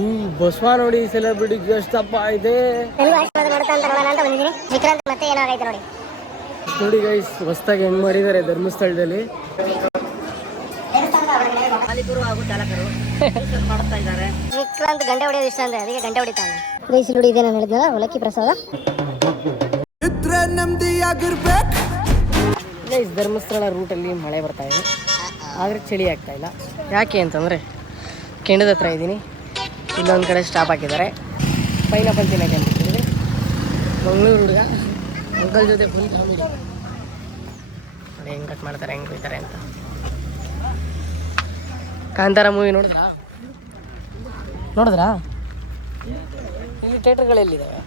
ಈ ಬಸವ ನೋಡಿ ಸೆಲೆಬ್ರಿಟಿ ಎಷ್ಟಪ್ಪ ಇದೆ ನೋಡಿ ಗೈಸ್, ಹೊಸದಾಗಿ ಹೆಂಗ್ ಮಾಡಿದ್ದಾರೆ ಧರ್ಮಸ್ಥಳದಲ್ಲಿ. ವಿಕ್ರಾಂತ್ ಗಂಟೆ ಹೊಡೆಯೋದು ಇಷ್ಟ ಅಂದ್ರೆ ಅದಕ್ಕೆ ಗಂಟೆ ಹೊಡಿತಾನೆ. ಗೈಸ್ ನೋಡಿ, ಇದೆ ನಾನು ಹೇಳಿದ್ನಲ್ಲ ಅವಲಕ್ಕಿ ಪ್ರಸಾದ. ಗೈಸ್, ಧರ್ಮಸ್ಥಳ ರೂಟಲ್ಲಿ ಮಳೆ ಬರ್ತಾ ಇದೆ, ಆದರೆ ಚಳಿ ಆಗ್ತಾ ಇಲ್ಲ. ಯಾಕೆ ಅಂತಂದರೆ ಕೆಂಡದ ಹತ್ರ ಇದ್ದೀನಿ. ಇಲ್ಲೊಂದು ಕಡೆ ಸ್ಟಾಪ್ ಹಾಕಿದ್ದಾರೆ. ಪೈನಾಪಲ್ ತಿನ್ನೋಕೆ ಅಂತ ಹೇಳಿದ್ವಿ. ಮಂಗಳೂರು ಹುಡುಗ ಅಂಕಲ್ ಜೊತೆ ಫುಲ್ ಕಾಮಿಡಿ ನೋಡಿ, ಹೆಂಗೆ ಕಟ್ ಮಾಡ್ತಾರೆ, ಹೆಂಗೆ ಬೈತಾರೆ ಅಂತ. ಕಾಂತಾರ ಮೂವಿ ನೋಡಿದ್ರಾ? ಇಲ್ಲಿ ಥಿಯೇಟರ್ಗಳೆಲ್ಲಿದ್ದಾವೆ?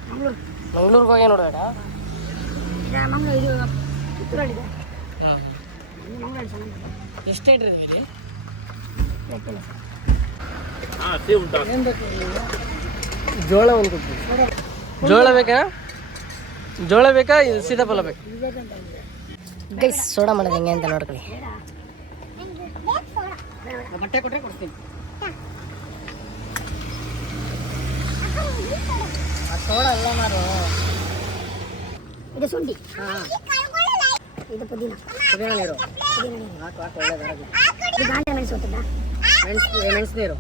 ಮಂಗಳೂರಿಗೆ ಹೋಗಿ ನೋಡಬೇಡ. ಎಷ್ಟು ಥಿಯೇಟರ್ ಇದೆ ಇಲ್ಲಿ? ಜೋಳ ಒಂದು ಕೊಡ್ತೀವಿ. ಜೋಳ ಬೇಕಾ ಇದು ಸೀತಾಫಲ ಬೇಕಾ? ಗೈಸ್, ಸೋಡಾ ಮಾಡೋದು ಹೆಂಗೆ ಅಂತ ನೋಡ್ಕೊಳ್ಳಿ. ಬಟ್ಟೆ ಕೊಟ್ಟರೆ ಕೊಡ್ತೀನಿ. ಸೋಡಾ ಅಲ್ಲ ಮಾರು, ಇದು ಶುಂಠಿ, ಇದು ಪುದೀನ ನೀರು ಹಾಕು ಒಳ್ಳೆಯದು. ಇದು ಗಾಂಜಾ ಮೆಣಸು ಗೊತ್ತಿಲ್ಲ? ಮೆಣಸು ನೀರು.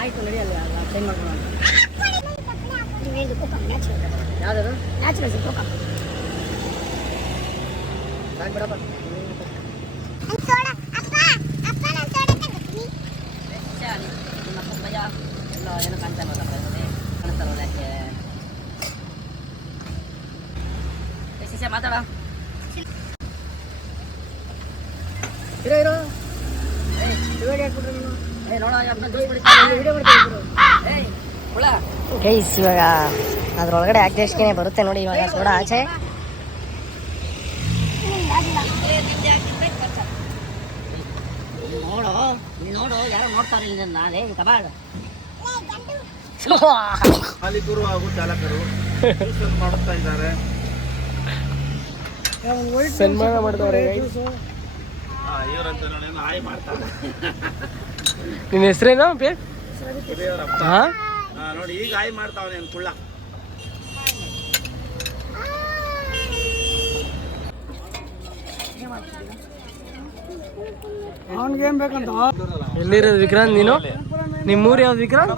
ಆಯ್ತು, ನಡಿ ಅಲ್ಲಿ ಚೇಂಜ್ ಮಾಡ್ಕೊಂಡು. ಯಾವ್ದು ನ್ಯಾಚುರಲ್ ಕೋಕ ಬಿಡಪ್ಪ. ಏನು ಕಾಣ್ತಾನಲ್ಲ, ಕಾಣಿಸ್ತಾರಲ್ಲ ಯಾಕೆ ಮಾತಾಡ. ಇರೋ ಗೈಸ್, ಇವಾಗ ಅದ್ರೊಳಗಡೆ ಹಾಕಿದಷ್ಟೇ ಬರುತ್ತೆ ನೋಡಿ. ಇವಾಗ ಸೋಡಾ ಆಚೆ ನೋಡು, ಯಾರೋ ನೋಡ್ತಾರೆ ನಾಳೆ ಕಬಾಡ್. ಮಾಲೀಕರು ಹಾಗೂ ಚಾಲಕರು ಮಾಡುತ್ತಾ ಇದ್ದಾರೆ, ಸನ್ಮಾನ ಮಾಡಿದವ್ರೆ. ನಿನ್ನ ಹೆಸರೇನು? ನೋಡಿ, ಈಗ ಆಯ್ ಮಾಡ್ತಾವನೆ ಕುಳ್ಳ. ಅವನ್ಗೇನ್ ಬೇಕಂತ. ಎಲ್ಲಿರೋದು ವಿಕ್ರಾಂತ್? ನೀನು ನಿಮ್ಮೂರು ಯಾವ್ದು ವಿಕ್ರಾಂತ್?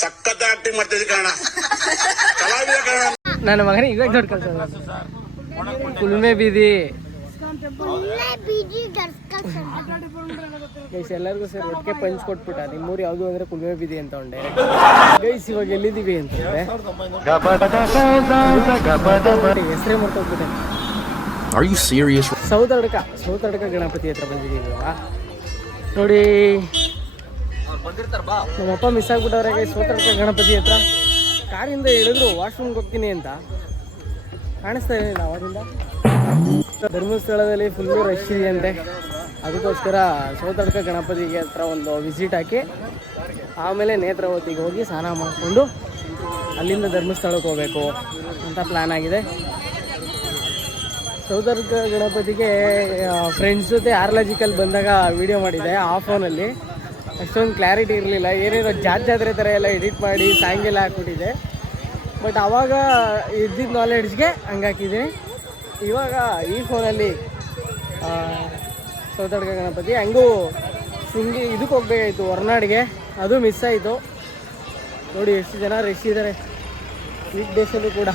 ಸಖತ್ ಆಕ್ಟಿಂಗ್ ಮಾಡ್ತಿದ್ದೆ ಕಣ. ನನ್ನ ಮಗನ ಇವಾಗ ದೊಡ್ಡ ಕಲ್ಸ ಕುಲ್ಮೆ ಬೀದಿ. ಗೈಸ್, ಎಲ್ಲರಿಗೂ ಸರ್ ಒಟ್ಟಿಗೆ ಪಂಚ್ ಕೊಟ್ಬಿಟ್ಟ. ನಿಮ್ಮೂರು ಯಾವುದು ಅಂದ್ರೆ ಕುಲ್ಮೆ ಬೀದಿ ಅಂತ ಉಂಡೆ. ಗೈಸ್, ಇವಾಗ ಎಲ್ಲಿದ್ದೀವಿ ಅಂತಂದ್ರೆ ಹೆಸರೇ ಮರ್ತೋಗ್ಬಿಟ್ಟೆ. ಸೌತಡ್ಕ ಗಣಪತಿ ಹತ್ರ ಬಂದಿದ್ದೀವಿ ಇವಾಗ. ನೋಡಿ, ನಮ್ಮಪ್ಪ ಮಿಸ್ ಆಗ್ಬಿಟ್ಟವ್ರೆ ಗೈಸ್. ಸೌತಡ್ಕ ಗಣಪತಿ ಹತ್ರ ಕಾರಿಂದ ಇಳಿದ್ರು ವಾಶ್ರೂಮ್ಗೆ ಹೋಗ್ತೀನಿ ಅಂತ. ಕಾಣಿಸ್ತಾ ಇರಲಿಲ್ಲ ಅವಾಗಿಂದ. ಧರ್ಮಸ್ಥಳದಲ್ಲಿ ಫುಲ್ಲು ರಶ್ ಇದೆಯಂತೆ. ಅದಕ್ಕೋಸ್ಕರ ಸೌತಡ್ಕ ಗಣಪತಿಗೆ ಹತ್ರ ಒಂದು ವಿಸಿಟ್ ಹಾಕಿ ಆಮೇಲೆ ನೇತ್ರಾವತಿಗೆ ಹೋಗಿ ಸ್ನಾನ ಮಾಡಿಕೊಂಡು ಅಲ್ಲಿಂದ ಧರ್ಮಸ್ಥಳಕ್ಕೆ ಹೋಗಬೇಕು ಅಂತ ಪ್ಲ್ಯಾನ್ ಆಗಿದೆ. ಸೌತಡ್ಕ ಗಣಪತಿಗೆ ಫ್ರೆಂಡ್ಸ್ ಜೊತೆ ಆರ್ಲಾಜಿಕಲ್ ಬಂದಾಗ ವಿಡಿಯೋ ಮಾಡಿದೆ ಆ ಫೋನಲ್ಲಿ. ಅಷ್ಟೊಂದು ಕ್ಲಾರಿಟಿ ಇರಲಿಲ್ಲ. ಏನೇನೋ ಜಾತ್ರೆ ಥರ ಎಲ್ಲ ಎಡಿಟ್ ಮಾಡಿ ಸಾಂಗೆಲ್ಲ ಹಾಕ್ಬಿಟ್ಟಿದೆ. ಬಟ್ ಆವಾಗ ಇದ್ದಿದ್ದ ನಾಲೆಡ್ಜ್ಗೆ ಹಂಗಾಕಿದ್ದೀನಿ. ಇವಾಗ ಈ ಫೋನಲ್ಲಿ ಸೌತಡ್ಕ ಗಣಪತಿ ಹಂಗೂ ಇದಕ್ಕೆ ಹೋಗ್ಬೇಕಾಯ್ತು, ಹೊರನಾಡಿಗೆ. ಅದು ಮಿಸ್ ಆಯಿತು. ನೋಡಿ ಎಷ್ಟು ಜನ ರಶ್ ಇದ್ದಾರೆ. ವೀಕ್ ಡೇಸಲ್ಲೂ ಕೂಡ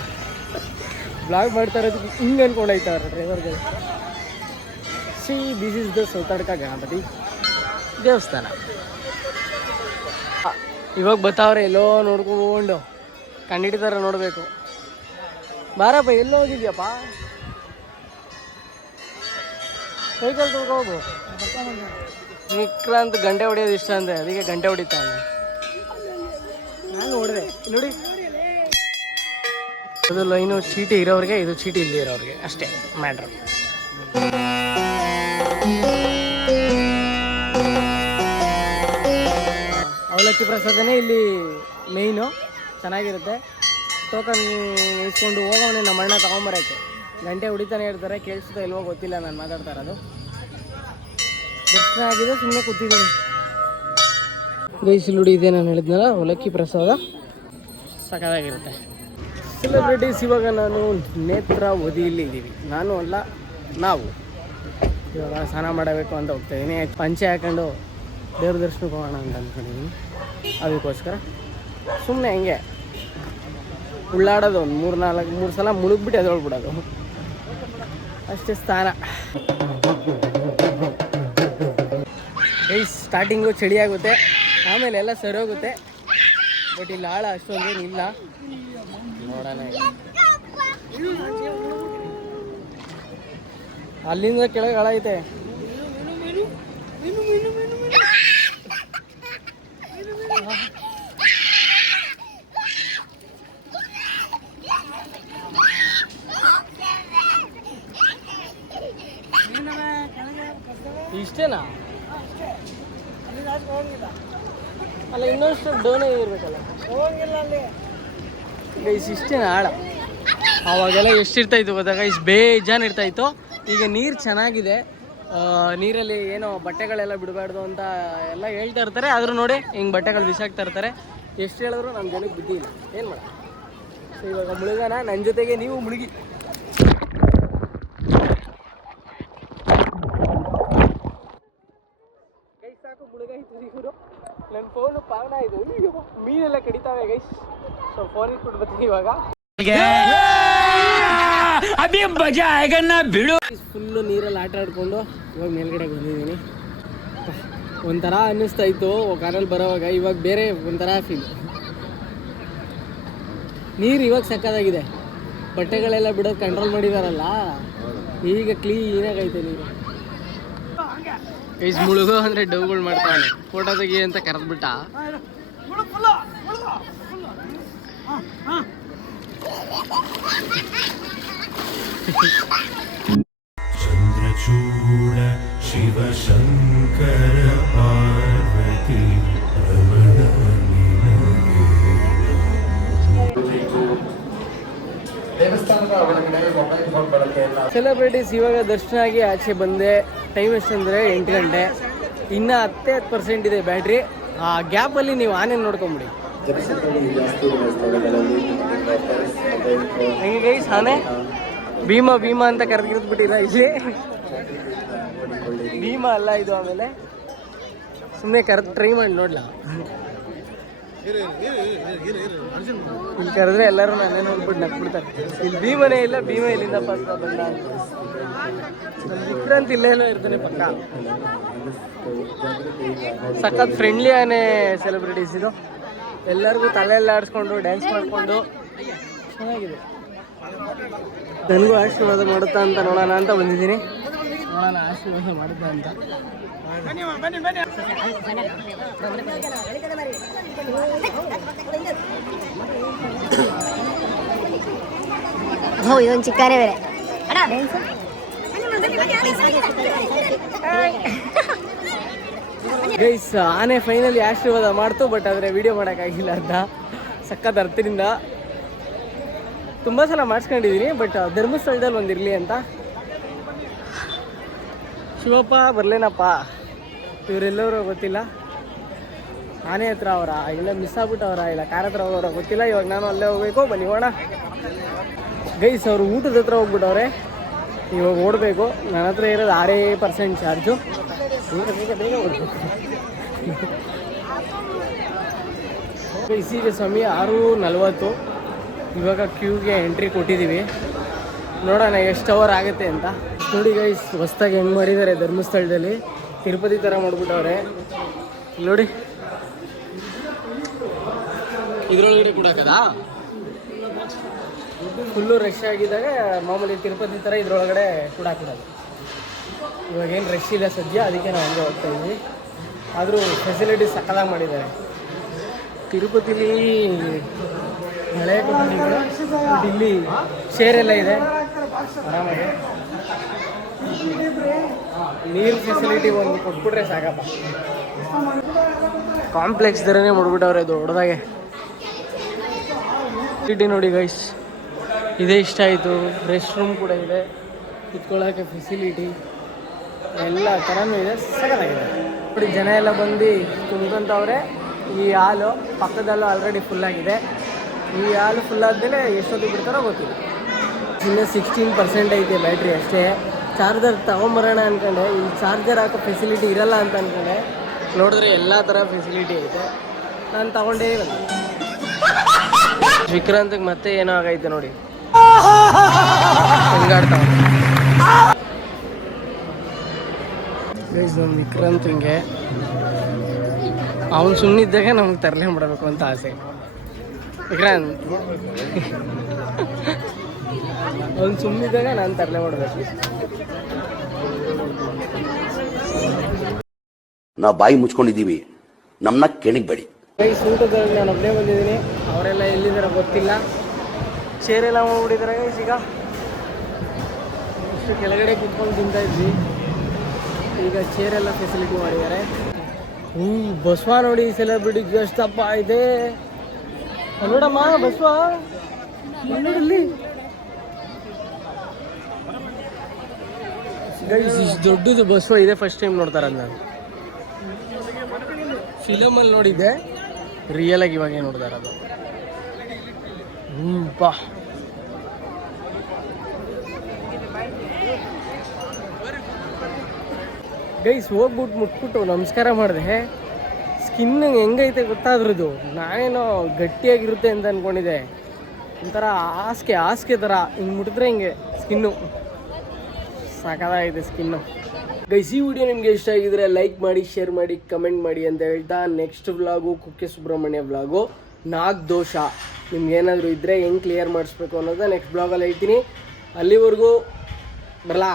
ಬ್ಲಾಗ್ ಮಾಡ್ತಾ ಇರೋದಕ್ಕೆ ಹಿಂಗೆ ಅಂದ್ಕೊಂಡೋಯ್ತವ್ರೆ ಡ್ರೈವರ್ಗಳು. This is the Sowthadka Ganapati ದೇವಸ್ಥಾನ. ಇವಾಗ ಬರ್ತಾವ್ರೆ, ಎಲ್ಲೋ ನೋಡ್ಕೊಂಡು ಕಂಡಿಡ್ತಾರ ನೋಡಬೇಕು. ಬಾರಪ್ಪ, ಎಲ್ಲೋ ಹೋಗಿದ್ಯಪ್ಪ? ಸೈಕಲ್ ಹೋಗು. ವಿಕ್ರಾಂತ್ ಗಂಟೆ ಹೊಡೆಯೋದು ಇಷ್ಟ ಅಂದರೆ ಅದಕ್ಕೆ ಗಂಟೆ ಹೊಡಿತಾನೆ. ನಾನು ನೋಡಿದೆ ನೋಡಿ, ಅದು ಲೈನು ಚೀಟಿ ಇರೋರಿಗೆ, ಇದು ಚೀಟಿ ಇಲ್ಲದೆ ಇರೋರಿಗೆ ಅಷ್ಟೇ ಮ್ಯಾಟ್ರು. ಅವಲಕ್ಕಿ ಪ್ರಸಾದನೇ ಇಲ್ಲಿ ಮೇಯ್ನು, ಚೆನ್ನಾಗಿರುತ್ತೆ. ಟೋಕನ್ ಇಸ್ಕೊಂಡು ಹೋಗೋವನೇ ನಮ್ಮ ಅಣ್ಣ ತೊಗೊಂಬರೋಕ್ಕೆ. ಗಂಟೆ ಹೊಡಿತಾನೆ ಇರ್ತಾರೆ, ಕೇಳಿಸ್ತಾ ಇಲ್ವೋ ಗೊತ್ತಿಲ್ಲ ನಾನು ಮಾತಾಡ್ತಾ ಇರೋದು. ದರ್ಶನ ಆಗಿದೆ, ಸುಮ್ಮನೆ ಕೂತಿದ್ದೀನಿ. ಗೈಸಿಲುಡಿ ಇದೆ ನಾನು ಹೇಳಿದ್ನಲ್ಲ, ಅವಲಕ್ಕಿ ಪ್ರಸಾದ ಸಖತ್ತಾಗಿರುತ್ತೆ. ಸೆಲೆಬ್ರಿಟೀಸ್ ಇವಾಗ ನಾನು ನೇತ್ರಾವತಿಯಲ್ಲಿ ಇದ್ದೀವಿ. ನಾನು ಅಲ್ಲ, ನಾವು ಇವಾಗ ಸ್ನಾನ ಮಾಡಬೇಕು ಅಂತ ಹೋಗ್ತಾಯಿದ್ದೀನಿ. ಪಂಚೆ ಹಾಕೊಂಡು ದೇವ್ರ ದರ್ಶನಕ್ಕೆ ಹೋಗೋಣ ಅಂತ ಅಂದ್ಕೊಂಡಿದ್ದೀನಿ. ಅದಕ್ಕೋಸ್ಕರ ಸುಮ್ಮನೆ ಹೆಂಗೆ ಉಳ್ಳಾಡೋದು, ಒಂದು ಮೂರು ಸಲ ಮುಳುಗ್ಬಿಟ್ಟು ಎದೊಳ್ಬಿಡೋದು ಅಷ್ಟೇ ಸ್ನಾನ. ಗೈಸ್ ಸ್ಟಾರ್ಟಿಂಗು ಚಳಿ ಆಗುತ್ತೆ, ಆಮೇಲೆ ಎಲ್ಲ ಸರಿ ಹೋಗುತ್ತೆ. ಬಟ್ ಇಲ್ಲಿ ಆಳ ಅಷ್ಟೊಂದೇನು ಇಲ್ಲ, ನೋಡೋಣ. ಅಲ್ಲಿಂದ ಕೆಳಗೆ ಆಳ ಐತೆ. ಇಷ್ಟೇನಾ? ಅಲ್ಲ ಇನ್ನೊಂದು ಡೋನೇ ಇರ್ಬೇಕಲ್ಲ. ಗೈಸ್ ಇಷ್ಟೇನಾ ಆಳ? ಅವಾಗೆಲ್ಲ ಎಷ್ಟಿರ್ತಾಯಿತ್ತು ಗೊತ್ತಾ ಗೈಸ್? ಬೇಜಾನ್ ಇರ್ತಾಯಿತ್ತು. ಈಗ ನೀರು ಚೆನ್ನಾಗಿದೆ, ನೀರಲ್ಲಿ ಏನೋ ಬಟ್ಟೆಗಳೆಲ್ಲ ಬಿಡಬಾರ್ದು ಅಂತ ಎಲ್ಲ ಹೇಳ್ತಾ ಇರ್ತಾರೆ. ಆದರೂ ನೋಡಿ ಹಿಂಗೆ ಬಟ್ಟೆಗಳು ಬಿಸಾಕ್ತಾ ಇರ್ತಾರೆ. ಎಷ್ಟು ಹೇಳಿದ್ರು ನಮ್ಮ ಜನಕ್ಕೆ ಬುದ್ಧಿ ಇಲ್ಲ, ಏನು ಮಾಡ. ಸೊ ಇವಾಗ ಮುಳುಗೋಣ, ನನ್ನ ಜೊತೆಗೆ ನೀವು ಮುಳುಗಿ. ಗೈಸ್ ಸಾಕು, ಮುಳುಗಾಯ್ತು ಇವರು. ನನ್ನ ಫೋನು ಪಾವನ ಇದು, ಮೀನೆಲ್ಲ ಕಡಿತಾವೆ ಗೈಸ್. ಸೊ ಫೋನ್ ಇಟ್ಬಿಟ್ಟು ಬರ್ತೀನಿ ಇವಾಗ. ಫುಲ್ಲು ನೀರಲ್ಲಿ ಆಟ ಆಡ್ಕೊಂಡು ಇವಾಗ ಮೇಲ್ಗಡೆ ಬಂದಿದ್ದೀನಿ. ಒಂಥರ ಅನ್ನಿಸ್ತಾ ಇತ್ತು ಕಾರಲ್ಲಿ ಬರೋವಾಗ, ಇವಾಗ ಬೇರೆ ಒಂಥರ ಫೀಲ್. ನೀರು ಇವಾಗ ಸಕ್ಕತ್ತಾಗಿದೆ, ಬಟ್ಟೆಗಳೆಲ್ಲ ಬಿಡೋದು ಕಂಟ್ರೋಲ್ ಮಾಡಿದಾರಲ್ಲ, ಈಗ ಕ್ಲೀನಾಗೈತೆ ನೀರು. ಗೈಸ್ ಮುಳುಗೋ ಅಂದರೆ ಡವ್ಗಳು ಮಾಡ್ತಾನೆ, ಫೋಟೋ ತೆಗಿ ಅಂತ ಕರೆದ್ಬಿಟ್ಟ. ಚಂದ್ರಚೂಡ ಶಿವಶಂಕರ ಪಾರ್ವತಿ ರಮಣ ಸೆಲೆಬ್ರಿಟೀಸ್ ಇವಾಗ ದರ್ಶನ ಆಗಿ ಆಚೆ ಬಂದೆ. ಟೈಮ್ ಎಷ್ಟಂದರೆ 8 ಗಂಟೆ. ಇನ್ನೂ 10% ಇದೆ ಬ್ಯಾಟ್ರಿ. ಆ ಗ್ಯಾಪಲ್ಲಿ ನೀವು ಆನೆ ನೋಡ್ಕೊಂಬಿಡಿ. ಹೆಂಗೆ ಗೈಸ್ ಆನೆ? ಭೀಮಾ ಭೀಮಾ ಅಂತ ಕರೆದಿರ್ಬಿಟ್ಟಿಲ್ಲ ಇಲ್ಲಿ. ಭೀಮಾ ಅಲ್ಲ ಇದು. ಆಮೇಲೆ ಸುಮ್ಮನೆ ಟ್ರೈ ಮಾಡಿ ನೋಡ್ಲ. ಇಲ್ಲಿ ಕರೆದ್ರೆ ಎಲ್ಲರೂ ನಾನೇ ನೋಡ್ಬಿಟ್ಟು ನಕ್ಬಿಡ್ತಾರೆ. ಇಲ್ಲಿ ಭೀಮನೇ ಇಲ್ಲ, ಭೀಮ ಇಲ್ಲಿಂದ ಪಕ್ಕ ಬಂದ ಅಂತ. ವಿಕ್ರಾಂತ್ ಇಲ್ಲೇನೋ ಇರ್ತಾನೆ ಪಕ್ಕ. ಸಖತ್ ಫ್ರೆಂಡ್ಲಿ ಆನೆ ಸೆಲೆಬ್ರಿಟೀಸ್ ಇದು. ಎಲ್ಲರಿಗೂ ತಲೆ ಎಲ್ಲ ಆಡಿಸ್ಕೊಂಡು ಡ್ಯಾನ್ಸ್ ಮಾಡಿಕೊಂಡು ಚೆನ್ನಾಗಿದೆ. ನನಗೂ ಆಶೀರ್ವಾದ ಮಾಡುತ್ತಾ ಅಂತ ನೋಡೋಣ ಅಂತ ಬಂದಿದ್ದೀನಿ. ನೋಡೋಣ ಆಶೀರ್ವಾದ ಮಾಡುತ್ತಾ ಅಂತ. ಹೋ ಇದೊಂದು ಚಿಕ್ಕನೇ ಬೇರೆ. ಗೈಸ್ ಆನೆ ಫೈನಲಿ ಆಶೀರ್ವಾದ ಮಾಡ್ತು, ಬಟ್ ಆದರೆ ವಿಡಿಯೋ ಮಾಡೋಕ್ಕಾಗಿಲ್ಲ ಅಂತ. ಸಖತ್ ಅರ್ಥದಿಂದ ತುಂಬ ಸಲ ಮಾಡಿಸ್ಕೊಂಡಿದ್ದೀನಿ, ಬಟ್ ಧರ್ಮಸ್ಥಳದಲ್ಲಿ ಒಂದಿರಲಿ ಅಂತ. ಶಿವಪ್ಪ ಬರಲೇನಪ್ಪ, ಇವರೆಲ್ಲರೂ ಗೊತ್ತಿಲ್ಲ. ಆನೆ ಹತ್ರ ಅವರ ಇಲ್ಲ ಮಿಸ್ ಆಗ್ಬಿಟ್ಟವರ ಇಲ್ಲ ಕಾರ್ ಹತ್ರ ಹೋಗೋರ ಗೊತ್ತಿಲ್ಲ. ಇವಾಗ ನಾನು ಅಲ್ಲೇ ಹೋಗ್ಬೇಕು, ಬನ್ನಿ ಹೋಗೋಣ. ಗೈಸ್ ಅವರು ಊಟದ ಹತ್ರ ಹೋಗ್ಬಿಟ್ಟವ್ರೆ, ಇವಾಗ ಓಡಬೇಕು. ನನ್ನ ಹತ್ರ ಇರೋದು 6% ಚಾರ್ಜು. ಬೇಗ ಓಡಬೇಕು. ಗೈಸ್ ಈಗ ಸಮಯ 6:40. ಇವಾಗ ಕ್ಯೂಗೆ ಎಂಟ್ರಿ ಕೊಟ್ಟಿದ್ದೀವಿ. ನೋಡೋಣ ಎಷ್ಟು ಅವರ್ ಆಗುತ್ತೆ ಅಂತ. ನೋಡಿ ಗೈಸ್ ಹೊಸ್ದಾಗಿ ಹೆಂಗೆ ಮಾಡಿದ್ದಾರೆ ಧರ್ಮಸ್ಥಳದಲ್ಲಿ, ತಿರುಪತಿ ಥರ ಮಾಡಿಬಿಟ್ಟವ್ರೆ ನೋಡಿ. ಇದರೊಳಗಡೆ ಕೊಡೋಕ್ಕದಾ ಫುಲ್ಲು ರಶ್ ಆಗಿದ್ದಾಗ ಮಾಮೂಲಿ ತಿರುಪತಿ ಥರ ಇದರೊಳಗಡೆ ಕೂಡ ಹಾಕಿಡೋದು. ಇವಾಗೇನು ರಶ್ ಇಲ್ಲ ಸದ್ಯ, ಅದಕ್ಕೆ ನಾವು ಹಂಗೆ ಹೋಗ್ತಾ ಇದ್ವಿ. ಆದರೂ ಫೆಸಿಲಿಟೀಸ್ ಸಕ್ಕದಾಗಿ ಮಾಡಿದ್ದಾರೆ. ತಿರುಪತಿಲಿ ಹಳೆ ಕೊಠಡಿಗಳು, ಇಲ್ಲಿ ಶೇರೆಲ್ಲ ಇದೆ ಆರಾಮಾಗಿ. ನೀರು ಫೆಸಿಲಿಟಿ ಒಂದು ಕೊಟ್ಬಿಟ್ರೆ ಸಾಕಪ್ಪ. ಕಾಂಪ್ಲೆಕ್ಸ್ ಥರನೇ ಮಾಡ್ಬಿಟ್ಟವ್ರೆ ಅದು ದೊಡ್ಡದಾಗೆ. ಸಿಟಿ ನೋಡಿ ಗೈಸ್, ಇದೇ ಇಷ್ಟ ಆಯಿತು. ರೆಸ್ಟ್ ರೂಮ್ ಕೂಡ ಇದೆ, ಕುತ್ಕೊಳ್ಳೋಕ್ಕೆ ಫೆಸಿಲಿಟಿ ಎಲ್ಲ ಥರನೂ ಇದೆ, ಸಖತ್ತಾಗಿದೆ ನೋಡಿ. ಜನ ಎಲ್ಲ ಬಂದು ತುಂಬ್ಕೊಂತವ್ರೆ. ಈ ಹಾಲು ಪಕ್ಕದಲ್ಲೂ ಆಲ್ರೆಡಿ ಫುಲ್ಲಾಗಿದೆ. ಈ ಹಾಲು ಫುಲ್ ಆದಮೇಲೆ ಎಷ್ಟೊತ್ತಿಗೆ ಬಿಡ್ತಾರೋ ಗೊತ್ತಿಲ್ಲ. ಇನ್ನೂ 16% ಐತೆ ಬ್ಯಾಟ್ರಿ ಅಷ್ಟೇ. ಚಾರ್ಜರ್ ತೊಗೊಂಬರೋಣ ಅಂದ್ಕೊಂಡೆ, ಈ ಚಾರ್ಜರ್ ಹಾಕೋ ಫೆಸಿಲಿಟಿ ಇರಲ್ಲ ಅಂತ ಅಂದ್ಕೊಂಡೆ. ನೋಡಿದ್ರೆ ಎಲ್ಲ ಥರ ಫೆಸಿಲಿಟಿ ಐತೆ. ನಾನು ತಗೊಂಡೇ ಬಂದೆ. ವಿಕ್ರಾಂತಿಗೆ ಮತ್ತೆ ಏನೋ ಆಗೈತೆ ನೋಡಿ, ಹೆಂಗಾಡ್ತಾವ ನಮ್ಮ ವಿಕ್ರಾಂತ್. ಹಿಂಗೆ ಅವನು ಸುಮ್ಮನಿದ್ದಾಗ ನಮ್ಗೆ ತರಲೆ ಮಾಡಬೇಕು ಅಂತ ಆಸೆ. ವಿಕ್ರಾಂತ್ ಅವ್ನು ಸುಮ್ಮನಿದ್ದಾಗ ನಾನು ತರಲೆ ಮಾಡಬೇಕು. ನಾವು ಬಾಯಿ ಮುಚ್ಕೊಂಡಿದ್ದೀವಿ, ನಮ್ಮನ್ನ ಕೆಣಗಬೇಡಿ. ಕೈ ಊಟದಲ್ಲಿ ನಾನು ಒಬ್ಬನೇ ಬಂದಿದ್ದೀನಿ, ಅವರೆಲ್ಲ ಎಲ್ಲಿದ್ದಾರೆ ಗೊತ್ತಿಲ್ಲ. ಚೇರೆಲ್ಲ ಮಾಡ್ಬಿಟ್ಟಿದ್ದಾರೆ ಗೈಸ್. ಈಗ ಇಷ್ಟು ಕೆಳಗಡೆ ಕುತ್ಕೊಂಡು ತಿಂತಾ ಇದ್ವಿ, ಈಗ ಚೇರೆಲ್ಲ ಫೆಸಿಲಿಟಿ ಮಾಡಿದ್ದಾರೆ. ಬಸವ ನೋಡಿ, ಸೆಲೆಬ್ರಿಟಿ ಎಷ್ಟಪ್ಪ ಇದೆ ನೋಡಮ್ಮ. ಬಸವ ನೋಡಲ್ಲಿ ಗೈಸ್, ಇಷ್ಟು ದೊಡ್ಡದು ಬಸವ ಇದೆ. ಫಸ್ಟ್ ಟೈಮ್ ನೋಡ್ತಾರ ನಾನು. ಫಿಲಮಲ್ಲಿ ನೋಡಿದ್ದೆ, ರಿಯಲ್ ಆಗಿ ಇವಾಗ ನೋಡ್ತಾರೆ ಅದು. ಬಾ ಗೈಸ್, ಹೋಗ್ಬಿಟ್ಟು ಮುಟ್ಬಿಟ್ಟು ನಮಸ್ಕಾರ ಮಾಡಿದೆ. ಸ್ಕಿನ್ ಹೆಂಗೈತೆ ಗೊತ್ತಾದ್ರದ್ದು. ನಾನೇನೋ ಗಟ್ಟಿಯಾಗಿರುತ್ತೆ ಅಂತ ಅಂದ್ಕೊಂಡಿದ್ದೆ. ಒಂಥರ ಹಾಸಿಗೆ ಥರ ಹಿಂಗೆ ಮುಟ್ಟಿದ್ರೆ ಹಿಂಗೆ ಸ್ಕಿನ್ನು ಸಾಕಾಗಿದೆ ಸ್ಕಿನ್ನು. ಗೈಸ್, ಈ ವಿಡಿಯೋ ನಿಮಗೆ ಇಷ್ಟ ಆಗಿದ್ರೆ ಲೈಕ್ ಮಾಡಿ, ಶೇರ್ ಮಾಡಿ, ಕಮೆಂಟ್ ಮಾಡಿ ಅಂತ ಹೇಳ್ತಾ, next vlog Kukke Subramanya vlog ನಾಗ್ ದೋಷ ನಿಮ್ಗೆ ಏನಾದರೂ ಇದ್ದರೆ ಹೆಂಗೆ ಕ್ಲಿಯರ್ ಮಾಡಿಸ್ಬೇಕು ಅನ್ನೋದು ನೆಕ್ಸ್ಟ್ ಬ್ಲಾಗಲ್ಲಿ ಹೇಳ್ತೀನಿ. ಅಲ್ಲಿವರೆಗೂ ಬರಲಾ.